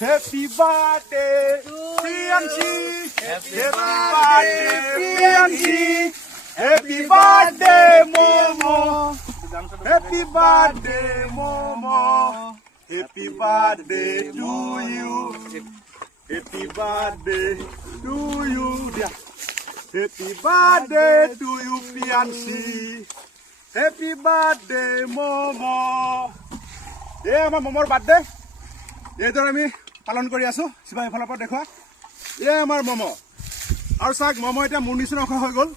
Happy birthday, Priyanshi. Happy birthday, Priyanshi. Happy birthday, Momo. Happy birthday, Momo. Happy birthday to you. Happy birthday to you, dear. Happy birthday to you, Priyanshi. Happy birthday, Momo. Yeah, my Momo's birthday. এইটো আমি পালন কৰি আছো শিবা এফালৰ পৰা দেখুৱা এই আমাৰ মমো আৰু চাক মমো এটা মোৰ নিচিনা হৈ গ'ল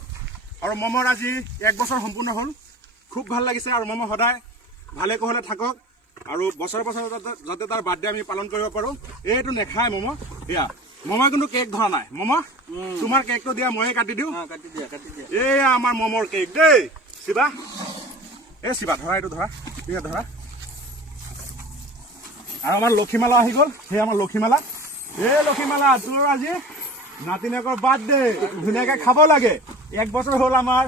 আৰু মমৰ আজি 1 বছৰ সম্পূৰ্ণ হ'ল খুব ভাল লাগিছে আৰু মমো সদায় ভালে কোহলে থাকক আৰু বছৰ বছৰ যাতে তাৰ বাৰ্থডে আমি পালন কৰিব পাৰো এইটো নেখায় মমো এয়া মমো কিন্তু কেক ধৰা নাই মমো তোমাৰ কেকটো দিয়া ময়ে কাটি দিও কাটি দিয়া এই আমাৰ মমৰ কেক দেই শিবা এই শিবা ধৰা এইটো ধৰা ঠিক ধৰা আৰু আমাৰ লক্ষীমালা আহি গ'ল হে আমাৰ লক্ষীমালা এই লক্ষীমালা তোৰ আজি নাতিনেকৰ বাৰ্থডে ধুনীয়াকে খাব লাগে 1 বছৰ হ'ল আমাৰ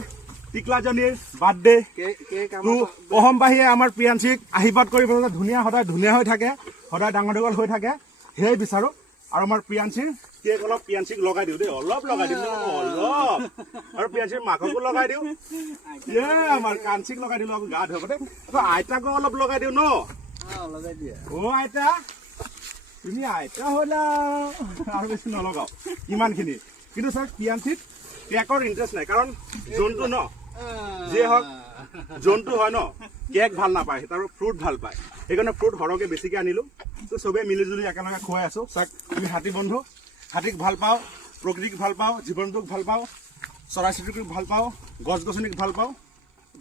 টিকলাজনীৰ বাৰ্থডে পহম বাহিয়ে আমাৰ প্ৰিয়াঞ্চিক আশীৰ্বাদ কৰিবলৈ ধুনীয়া সদায় ধুনীয়া হৈ থাকে সদায় ডাঙৰ দীঘল হৈ থাকে সেই বিচাৰো আৰু আমাৰ প্ৰিয়াঞ্চিৰ কেক অলপ প্ৰিয়াঞ্চিক লগাই দিওঁ দেই অলপ লগাই দিম অলপ আৰু প্ৰিয়াঞ্চিৰ মাককো লগাই দিওঁ আমাৰ কাঞ্চিক লগাই দিলোঁ গা ধুব দেই আইতাকো অলপ লগাই দিওঁ ন লগাই দিয়া ও আইতা তুমি আইতা হলা আৰু বেছি নলগাও ইমানখিনি কিন্তু স্যাৰ প্ৰিয়াঞ্চিত কেকৰ ইন্টাৰেষ্ট নাই কাৰণ জন্তু ন যে হওক জন্তু হয় ন কেক ভাল নাপায় তাৰ ফ্ৰুট ভাল পায় সেইকাৰণে ফ্ৰুট হৰকে বেছিকে আনিলো তো চবে মিলি জুলি একেলগে খুৱাই আছো চাক আমি হাতী বন্ধু হাতীক ভাল পাওঁ প্ৰকৃতিক ভাল পাওঁ জীৱনটোক ভাল পাওঁ চৰাই চিৰিকটিক ভাল পাওঁ গছ গছনিক ভাল পাওঁ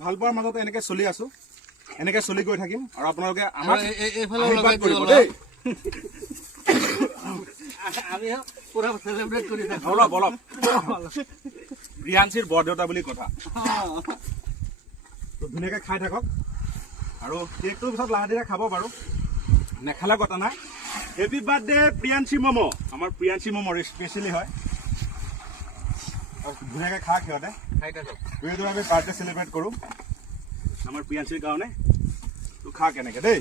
ভাল পোৱাৰ মাজতে এনেকে চলি আছো এনেকে চলি গৈ থাকিম আৰু আপোনালোকে আমাক এইফালে আশীৰ্বাদ কৰিব দেই আমি পুৰা সেলিব্ৰেট কৰি থাকো অলপ প্ৰিয়াঞ্চিৰ বৰদেউতা বুলি কথা তো ধুনীয়াকে খাই থাকক আৰু কেকটো পিছত লাহেধিৰে খাব বাৰু নেখালে কথা নাই হেপী বাৰ্থডে প্ৰিয়াঞ্চি মমো আমাৰ প্ৰিয়াঞ্চি মমোৰ স্পেচিয়েলি হয় আৰু ধুনীয়াকে খা সিহঁতে খাই থাকক এইটো আমি বাৰ্থডে চেলিব্ৰেট কৰোঁ আমাৰ প্ৰিয়াঞ্চিৰ কাৰণে তো খা কেনেকে দেই